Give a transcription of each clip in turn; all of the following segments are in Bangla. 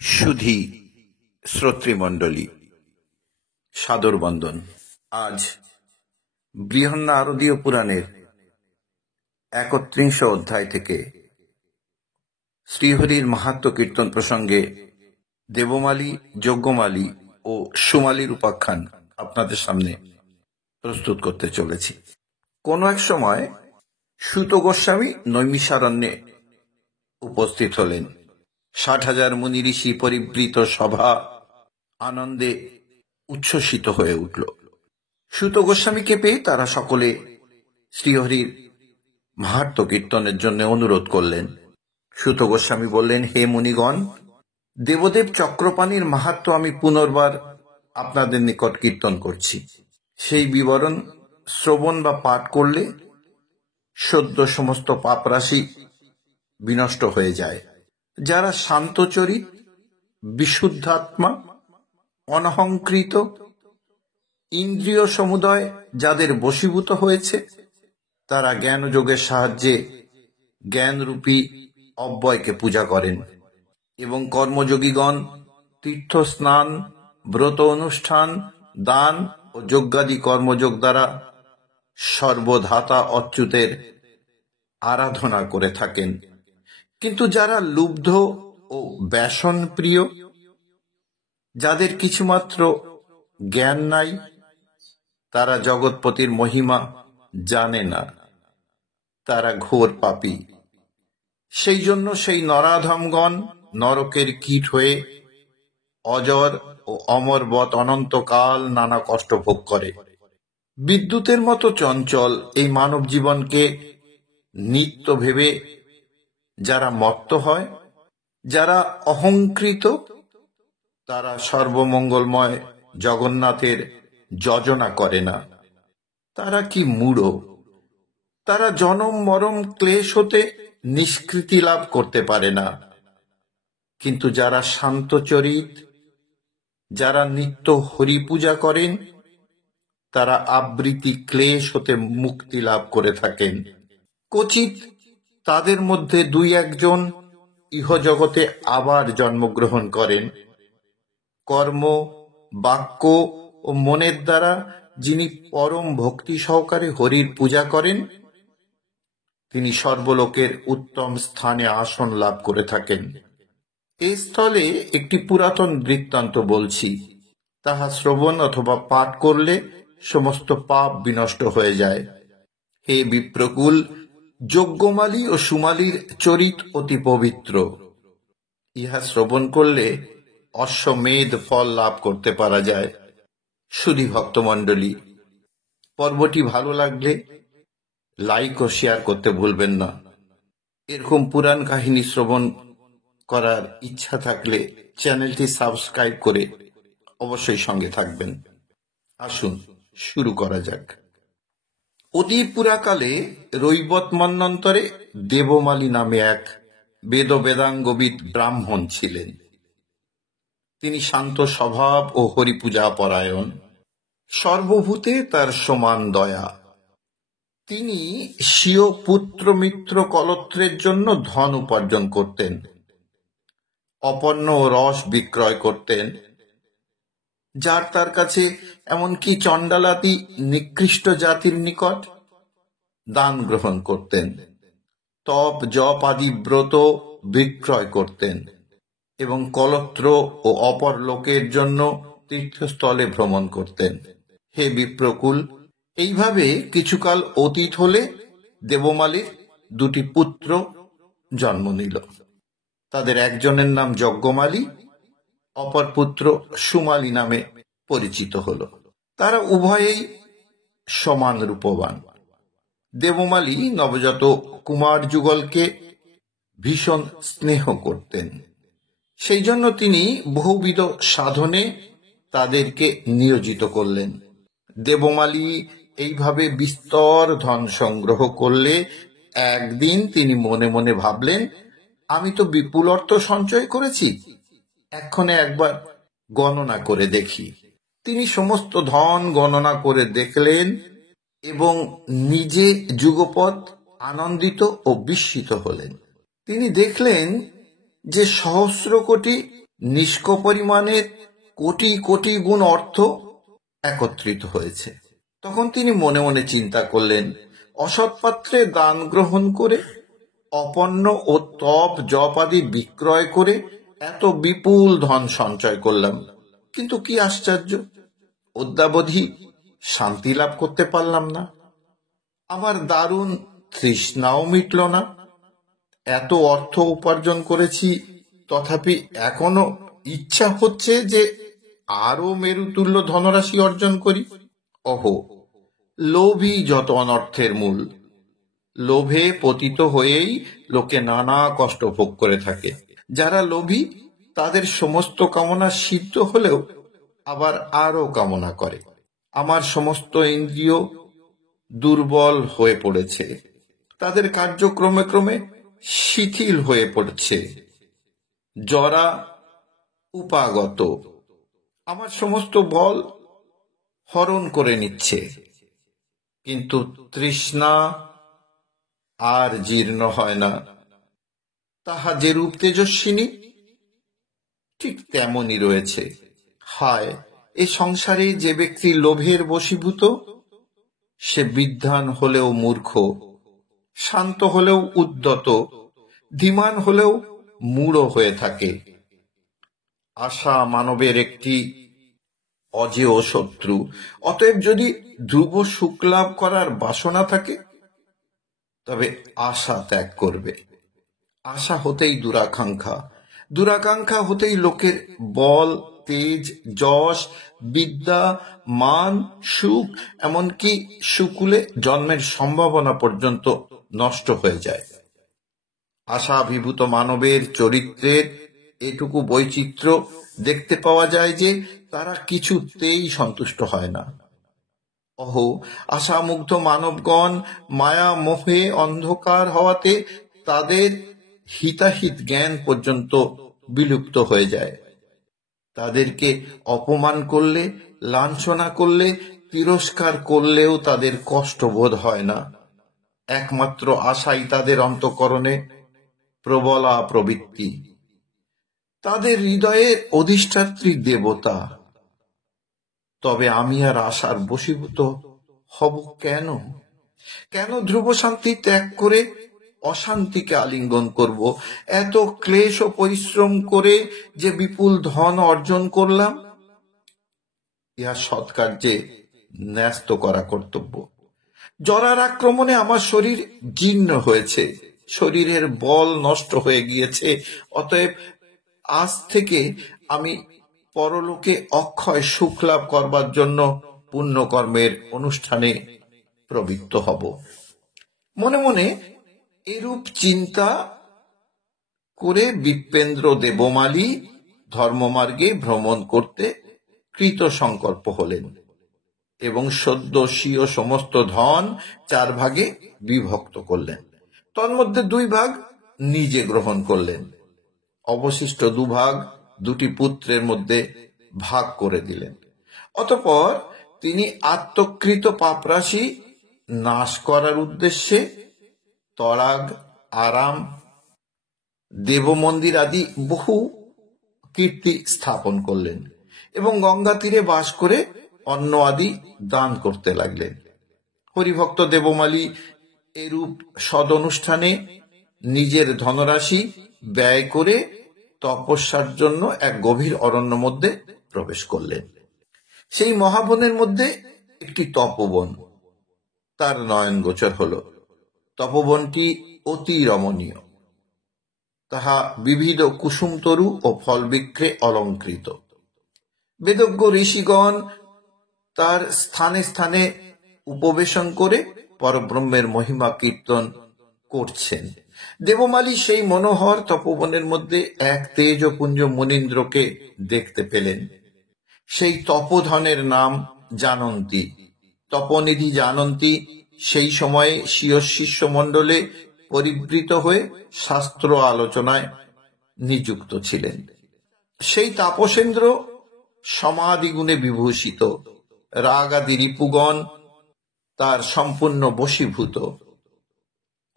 সুধী শ্রোতৃমণ্ডলী, সাদর বন্দন। আজ বৃহন্নারদীয় পুরাণের ৩১ অধ্যায় থেকে শ্রীহরির মাহাত্ম্য কীর্তন প্রসঙ্গে দেবমালী, যজ্ঞমালী ও সুমালীর উপাখ্যান আপনাদের সামনে প্রস্তুত করতে চলেছি। কোনো এক সময় সূত গোস্বামী নৈমিষারণ্যে উপস্থিত হলেন। ৬০,০০০ মুনি ঋষি পরিবৃত সভা আনন্দে উচ্ছ্বসিত হয়ে উঠল। সূত গোস্বামীকে পেয়ে তারা সকলে শ্রীহরির মাহাত্ম্য কীর্তনের জন্য অনুরোধ করলেন। সূত গোস্বামী বললেন, হে মুনিগণ, দেবদেব চক্রপাণির মাহাত্ম্য আমি পুনর্বার আপনাদের নিকট কীর্তন করছি। সেই বিবরণ শ্রবণ বা পাঠ করলে সদ্য সমস্ত পাপরাশি বিনষ্ট হয়ে যায়। যারা শান্তচরিত, বিশুদ্ধাত্মা, অনহংকৃত, ইন্দ্রিয় সমুদয় যাদের বশীভূত হয়েছে, তারা জ্ঞানযোগের সাহায্যে জ্ঞানরূপী অব্যয়কে পূজা করেন এবং কর্মযোগীগণ তীর্থস্নান, ব্রত অনুষ্ঠান, দান ও যজ্ঞাদি কর্মযোগ দ্বারা সর্বধাতা অচ্যুতের আরাধনা করে থাকেন। কিন্তু যারা লুব্ধ ও ব্যসন প্রিয়, যাদের কিছুমাত্র জ্ঞান নাই, তারা জগৎপতির মহিমা জানে না, তারা ঘোর পাপী। সেই জন্য সেই নরাধমগণ নরকের কীট হয়ে অজর ও অমরবৎ অনন্তকাল নানা কষ্ট ভোগ করে। বিদ্যুতের মতো চঞ্চল এই মানব জীবনকে নিত্য ভেবে যারা মত্ত হয়, যারা অহংকৃত, তারা সর্বমঙ্গলময় জগন্নাথের যোজনা করে না। তারা কি মূঢ়! তারা জনম মরম ক্লেশ হতে নিষ্কৃতি লাভ করতে পারে না। কিন্তু যারা শান্তচরিত, যারা নিত্য হরি পূজা করেন, তারা আবৃত্তি ক্লেশ হতে মুক্তি লাভ করে থাকেন। কচিত তাদের মধ্যে ২-১ জন ইহজগতে আবার জন্মগ্রহণ করেন। কর্ম, বাক্য ও মনের দ্বারা যিনি পরম ভক্তি সহকারে হরির পূজা করেন, তিনি সর্বলোকের উত্তম স্থানে আসন লাভ করে থাকেন। এই স্থলে একটি পুরাতন বৃত্তান্ত বলছি। তাহা শ্রবণ অথবা পাঠ করলে সমস্ত পাপ বিনষ্ট হয়ে যায়। হে বিপ্রকুল, যজ্ঞমালী ও সুমালীর চরিত অতি পবিত্র। ইহা শ্রবণ করলে অশ্বমেধ ফল লাভ করতে পারা যায়। সুধী ভক্তমণ্ডলী, পর্বটি ভালো লাগলে লাইক ও শেয়ার করতে ভুলবেন না। এরকম পুরাণ কাহিনী শ্রবণ করার ইচ্ছা থাকলে চ্যানেলটি সাবস্ক্রাইব করে অবশ্যই সঙ্গে থাকবেন। আসুন শুরু করা যাক। অতি পুরাকালে রৈবত মন্বন্তরে দেবমালী নামে এক বেদ বেদাঙ্গবিদ ব্রাহ্মণ ছিলেন। তিনি শান্ত স্বভাব ও হরিপূজা পরায়ণ। সর্বভূতে তার সমান দয়া। তিনি স্বীয় পুত্র মিত্র কলত্রের জন্য ধন উপার্জন করতেন, অপন্ন ও রস বিক্রয় করতেন। যার তার কাছে এমনকি চণ্ডালাদি নিকৃষ্ট জাতির নিকট দান গ্রহণ করতেন। তপ জপ আদি ব্রত বিক্রয় করতেন এবং কলত্র ও অপর লোকের জন্য তীর্থস্থলে ভ্রমণ করতেন। হে বিপ্রকুল, এইভাবে কিছুকাল অতীত হলে দেবমালীর ২টি পুত্র জন্ম নিল। তাদের একজনের নাম যজ্ঞমালী, অপর পুত্র সুমালী নামে পরিচিত হল। তারা উভয়েই সমান রূপবান। দেবমালী নবজাত কুমার যুগলকে ভীষণ স্নেহ করতেন। সেই জন্য তিনি বহুবিধ সাধনে তাদেরকে নিয়োজিত করলেন। দেবমালী এইভাবে বিস্তর ধন সংগ্রহ করলে একদিন তিনি মনে মনে ভাবলেন, আমি তো বিপুল অর্থ সঞ্চয় করেছি, এক্ষণে একবার গণনা করে দেখি। তিনি সমস্ত ধন গণনা করে দেখলেন এবং নিজে যুগপৎ আনন্দিত ও বিস্মিত হলেন। তিনি দেখলেন যে সহস্র কোটি নিষ্ক পরিমাণের কোটি কোটি গুণ অর্থ একত্রিত হয়েছে। তখন তিনি মনে মনে চিন্তা করলেন, অসৎ পাত্রে দান গ্রহণ করে, অপন্ন ও তপ জপ আদি বিক্রয় করে এত বিপুল ধন সঞ্চয় করলাম, কিন্তু কি আশ্চর্য, অদ্যাবধি শান্তি লাভ করতে পারলাম না। আমার দারুণ তৃষ্ণাও মিটল না। এত অর্থ উপার্জন করেছি, তথাপি এখনো ইচ্ছা হচ্ছে যে আরো মেরুতুল্য ধনরাশি অর্জন করি। অহো, লোভই যত অনর্থের মূল। লোভে পতিত হয়েই লোকে নানা কষ্ট ভোগ করে থাকে। যারা লোভী তাদের সমস্ত কামনা সিদ্ধ হলেও আবার আরো কামনা করে। আমার সমস্ত ইন্দ্রিয় দুর্বল হয়ে পড়েছে, তাদের কার্যক্রমে ক্রমে শিথিল হয়ে পড়ছে, জরা উপাগত আমার সমস্ত বল হরণ করে নিচ্ছে। কিন্তু তৃষ্ণা আর জীর্ণ হয় না। তাহা যে রূপ তেজস্বিনী, ঠিক তেমনই রয়েছে। হায়, এ সংসারে যে ব্যক্তি লোভের বশীভূত, সে বিদ্বান হলেও মূর্খ, শান্ত হলেও উদ্ধত, ধীমান হলেও মূঢ় হয়ে থাকে। আশা মানবের একটি অজেয় শত্রু। অতএব যদি ধ্রুব সুখ লাভ করার বাসনা থাকে, তবে আশা ত্যাগ করবে। আশা হতেই দুরাকাঙ্ক্ষা, দুরাকাঙ্ক্ষা হতেই লোকের বল, তেজ, যশ, বিদ্যা, মান, সুখ, এমনকি সুকুলে জন্মের সম্ভাবনা পর্যন্ত নষ্ট হয়ে যায়। আশাভিভূত মানবের চরিত্রের এটুকু বৈচিত্র্য দেখতে পাওয়া যায় যে তারা কিছুতেই সন্তুষ্ট হয় না। অহো, আশামুগ্ধ মানবগণ মায়া মোহে অন্ধকার হওয়াতে তাদের হিতাহিত জ্ঞান পর্যন্ত বিলুপ্ত হয়ে যায়। তাদেরকে অপমান করলে, লাঞ্ছনা করলে, তিরস্কার করলেও তাদের কষ্ট বোধ হয় না। একমাত্র আশাই তাদের অন্তঃকরণে প্রবলা প্রবৃত্তি, তাদের হৃদয়ের অধিষ্ঠাত্রী দেবতা। তবে আমি আর আশার বশীভূত হব কেন? কেন ধ্রুব শান্তি ত্যাগ করে অশান্তিকে আলিঙ্গন করব? এত ক্লেশ ও পরিশ্রম করে যে বিপুল ধন অর্জন করলাম, ইহা সৎকার্যে ন্যস্ত করা কর্তব্য। জরার আক্রমণে আমার শরীর জীর্ণ হয়েছে, শরীরের বল নষ্ট হয়ে গিয়েছে। অতএব আজ থেকে আমি পরলোকে অক্ষয় সুখ লাভ করবার জন্য পুণ্যকর্মের অনুষ্ঠানে প্রবৃত্ত হব। মনে মনে এরূপ চিন্তা করে বিপ্রেন্দ্র দেবমালী ধর্মমার্গে ভ্রমণ করতে কৃত সংকল্প হলেন এবং সদ্য স্বীয় সমস্ত ধন 4 ভাগে বিভক্ত করলেন। তন্মধ্যে 2 ভাগ নিজে গ্রহণ করলেন, অবশিষ্ট 2 ভাগ 2টি পুত্রের মধ্যে ভাগ করে দিলেন। অতঃপর তিনি আত্মকৃত পাপরাশি নাশ করার উদ্দেশ্যে তড়াগ, আরাম, দেবমন্দির আদি বহু কীর্তি স্থাপন করলেন এবং গঙ্গা তীরে বাস করে অন্ন আদি দান করতে লাগলেন। হরিভক্ত দেবমালী এরূপ সদনুষ্ঠানে নিজের ধনরাশি ব্যয় করে তপস্যার জন্য এক গভীর অরণ্য মধ্যে প্রবেশ করলেন। সেই মহাবনের মধ্যে একটি তপবন তার নয়ন গোচর হল। তপবনটি অতি রমণীয়, তাহা বিবিধ কুসুমতরু ও ফলবৃক্ষে অলঙ্কৃত। বেদজ্ঞ ঋষিগণ তার স্থানে স্থানে উপবেশন করে পরব্রহ্মের মহিমা কীর্তন করছেন। দেবমালী সেই মনোহর তপবনের মধ্যে এক তেজপুঞ্জ মুনীন্দ্রকে দেখতে পেলেন। সেই তপোধনের নাম জানন্তী। তপনিধি জানন্তী সেই সময়ে স্বীয় শিষ্যমণ্ডলে পরিবৃত হয়ে শাস্ত্র আলোচনায় নিযুক্ত ছিলেন। সেই তাপসেন্দ্র সমাধিগুণে বিভূষিত, রাগ আদি রিপুগণ তার সম্পূর্ণ বশীভূত।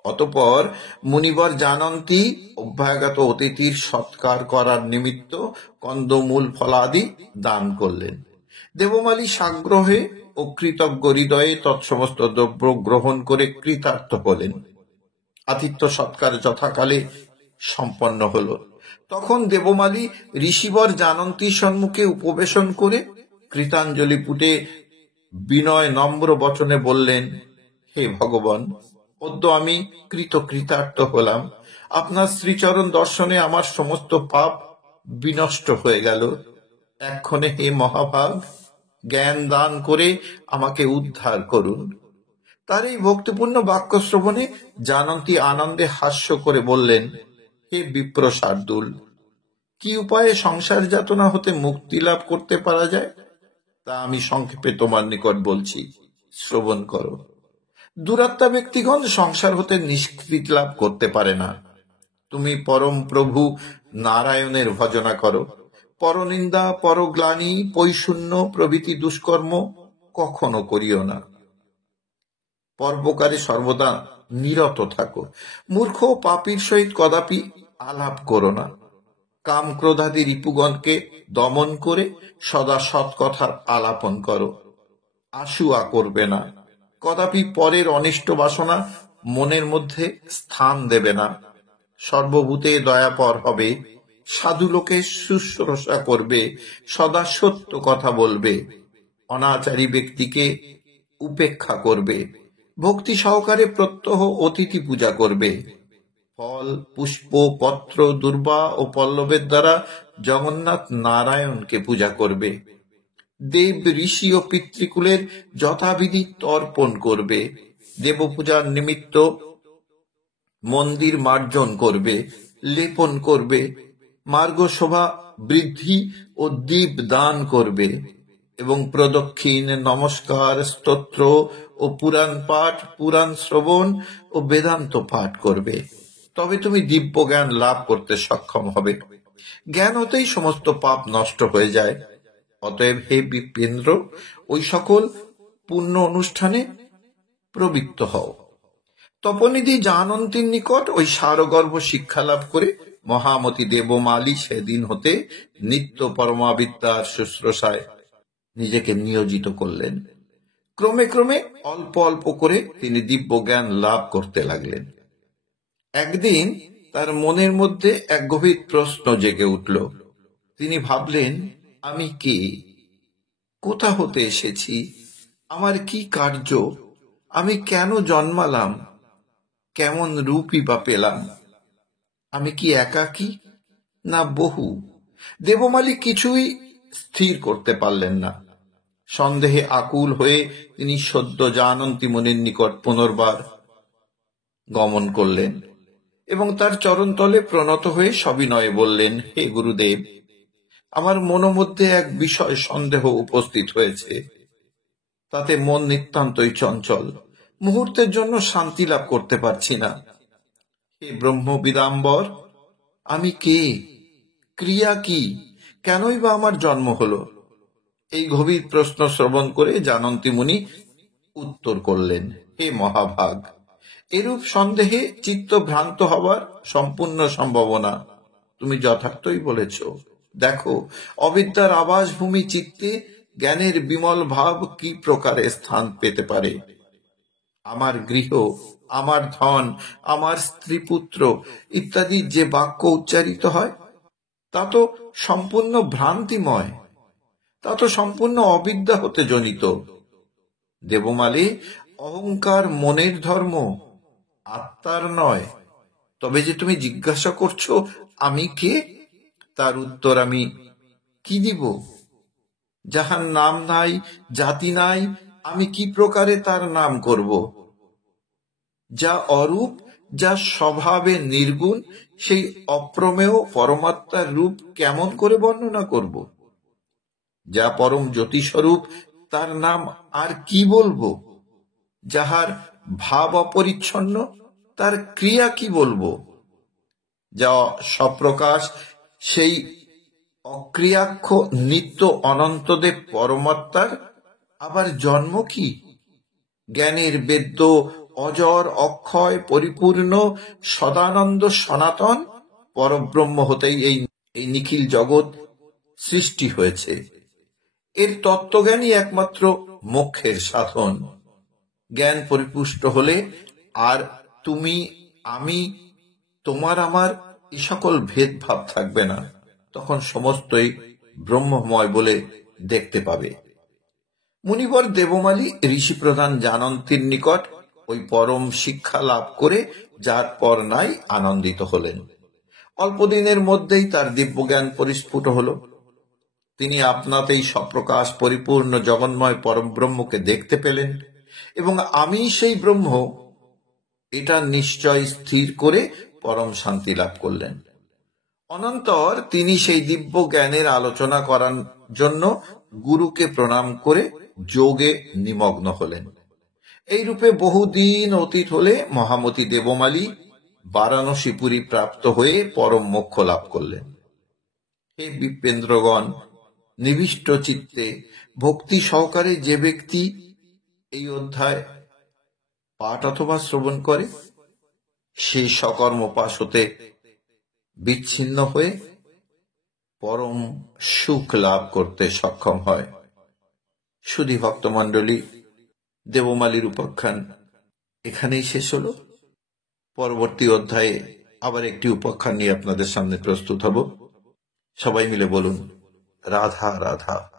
অতঃপর মুনিবর জানন্তী অভ্যাগত অতিথির সৎকার করার নিমিত্ত কন্দমূল ফলাদি দান করলেন। দেবমালী সাগ্রহে ও কৃতজ্ঞ হৃদয়ে তৎসমস্ত দ্রব্য গ্রহণ করে কৃতার্থ হলেন। আতিথ্য সৎকার যথাকালে সম্পন্ন হল। তখন দেবমালী ঋষিবর জানন্তীর সম্মুখে উপবেশন করে কৃতাঞ্জলি পুটে বিনয় নম্র বচনে বললেন, হে ভগবান, অদ্য আমি কৃতার্থ হলাম। আপনার শ্রীচরণ দর্শনে আমার সমস্ত পাপ বিনষ্ট হয়ে গেল। এক্ষণে হে মহাভাগ, জ্ঞান দান করে আমাকে উদ্ধার করুন। তার এই ভক্তিপূর্ণ বাক্য শ্রবণে জানন্তী আনন্দে হাস্য করে বললেন, হে বিপ্র শার্দুল, কি উপায়ে সংসার যাতনা হতে মুক্তি লাভ করতে পারা যায় তা আমি সংক্ষেপে তোমার নিকট বলছি, শ্রবণ করো। দুরাত্মা ব্যক্তিগণ সংসার হতে নিষ্কৃতি লাভ করতে পারে না। তুমি পরম প্রভু নারায়ণের ভজনা করো। পরনিন্দা, পরগ্লানি, পৈশূন্য প্রভৃতি দুষ্কর্ম কখনো করিও না। পরোপকারে সর্বদা নিরত থাকো। মূর্খ পাপীর সহিত কদাপি আলাপ করো না। কাম ক্রোধাদি রিপুগণকে দমন করে সদা সৎ কথার আলাপন করো। আশুয়া করবে না। কদাপি পরের অনিষ্ট বাসনা মনের মধ্যে স্থান দেবে না। সর্বভূতে দয়াপর হবে। সাধু লোকে শুশ্রূষা করবে। সদা সত্য কথা বলবে। অনাচারী ব্যক্তিকে উপেক্ষা করবে। ভক্তি সহকারে প্রত্যহ অতিথি পূজা করবে। ফল, পুষ্প, পত্র, দুর্বা ও পল্লবের দ্বারা জগন্নাথ নারায়ণকে পূজা করবে। দেব, ঋষি ও পিতৃকুলের যথাবিধি তর্পণ করবে। দেবপূজার নিমিত্ত মন্দির মার্জন করবে, লেপন করবে। মার্গ শোভা বৃদ্ধি ও দীপ দান করবে এবং প্রদক্ষিণ, নমস্কার, স্তোত্র ও পুরাণ পাঠ, পুরাণ শ্রবণ ও বেদান্ত পাঠ করবে। তবে তুমি দিব্য জ্ঞান লাভ করতে সক্ষম হবে। জ্ঞান হতেই সমস্ত পাপ নষ্ট হয়ে যায়। অতএব হে বিপ্রেন্দ্র, ওই সকল পুণ্য অনুষ্ঠানে প্রবৃত্ত হও। তপনিধি জানন্তীর নিকট ওই সারগর্ভ শিক্ষা লাভ করে মহামতি দেবমালী সেদিন হতে নিত্য পরমাবিদ্যার শুশ্রূষায় নিজেকে নিয়োজিত করলেন। ক্রমে ক্রমে অল্প অল্প করে তিনি দিব্য জ্ঞান লাভ করতে লাগলেন। একদিন তার মনের মধ্যে এক গভীর প্রশ্ন জেগে উঠল। তিনি ভাবলেন, আমি কে? কোথা হতে এসেছি? আমার কি কার্য? আমি কেন জন্মালাম? কেমন রূপই বা পেলাম? আমি কি একাকী না বহু? দেবমালী কিছুই স্থির করতে পারলেন না। সন্দেহে আকুল হয়ে তিনি সদ্য জানন্তী মুনির নিকট পুনর্বার গমন করলেন এবং তার চরণতলে প্রণত হয়ে সবিনয়ে বললেন, হে গুরুদেব, আমার মনোমধ্যে এক বিষয় সন্দেহ উপস্থিত হয়েছে। তাতে মন নিতান্তই চঞ্চল। মুহূর্তের জন্য শান্তি লাভ করতে পারছি না। হে ব্রহ্মবিদাম্বর, আমি কে? ক্রিয়া কি? কেনই বা আমার জন্ম হলো? এই গভীর প্রশ্ন শ্রবণ করে জানন্তী মুনি উত্তর করলেন, হে মহাভাগ, এরূপ সন্দেহে চিত্ত ভ্রান্ত হবার সম্পূর্ণ সম্ভাবনা। তুমি যথার্থই বলেছ। দেখো, অবিদ্যার আবাসভূমি চিত্তে জ্ঞানের বিমল ভাব কি প্রকারে স্থান পেতে পারে। আমার গৃহ, আমার ধন, আমার স্ত্রী পুত্র ইত্যাদি যে বাক্য উচ্চারিত হয় তা তো সম্পূর্ণ ভ্রান্তিময়, তা তো সম্পূর্ণ অবিদ্যা হতে জনিত। দেবমালী, অহংকার মনের ধর্ম, আত্মার নয়। তবে যে তুমি জিজ্ঞাসা করছো আমি কে, তার উত্তর আমি কি দিব? যাহার নাম নাই, জাতি নাই, আমি কি প্রকারে তার নাম করব? যা অরূপ, যা স্বভাবে নির্গুণ, সেই অপ্রমেয় পরমাত্মার রূপ কেমন করে বর্ণনা করব? যা পরম জ্যোতিস্বরূপ, তার নাম আর কি বলবো? যাহার ভাব অপরিচ্ছন্ন, তার ক্রিয়া কি বলবো? যা সপ্রকাশ, সেই অক্রিয়াক্ষ নিত্য অনন্তদেব পরমাত্মার আবার জন্ম কি? জ্ঞানের বেদ্য অজর, অক্ষয়, পরিপূর্ণ, সদানন্দ, সনাতন পরব্রহ্ম হতেই এই নিখিল জগৎ সৃষ্টি হয়েছে। এর তত্ত্বজ্ঞানই একমাত্র মোক্ষের সাধন। জ্ঞান পরিপুষ্ট হলে আর তুমি, আমি, তোমার, আমার এই সকল ভেদভাব থাকবে না। তখন সমস্তই ব্রহ্মময় বলে দেখতে পাবে। মুনিবর দেবমালী ঋষিপ্রধান জানন্তীর নিকট ওই পরম শিক্ষা লাভ করে যার পর নাই আনন্দিত হলেন। অল্পদিনের মধ্যেই তার দিব্যজ্ঞান পরিস্ফুট হল। তিনি আপনাতেই সপ্রকাশ পরিপূর্ণ জগন্ময় পরম ব্রহ্মকে দেখতে পেলেন এবং আমি সেই ব্রহ্ম, এটা নিশ্চয় স্থির করে পরম শান্তি লাভ করলেন। অনন্তর তিনি সেই দিব্য জ্ঞানের আলোচনা করার জন্য গুরুকে প্রণাম করে যোগে নিমগ্ন হলেন। এই রূপে বহুদিন অতীত হলে মহামতি দেবমালী বারাণসীপুরী প্রাপ্ত হয়ে পরম মোক্ষ লাভ করলেন। হে বিপ্রেন্দ্রগণ, নিবিষ্ট চিত্তে ভক্তি সহকারে যে ব্যক্তি এই অধ্যায় পাঠ অথবা শ্রবণ করে, সে সকর্ম পাশ হতে বিচ্ছিন্ন হয়ে পরম সুখ লাভ করতে সক্ষম হয়। সুধী ভক্তমণ্ডলী, দেবমালীর উপাখ্যান এখানেই শেষ হলো। পরবর্তী অধ্যায়ে আবার একটি উপাখ্যান নিয়ে আপনাদের সামনে প্রস্তুত হব। সবাই মিলে বলুন, রাধা রাধা।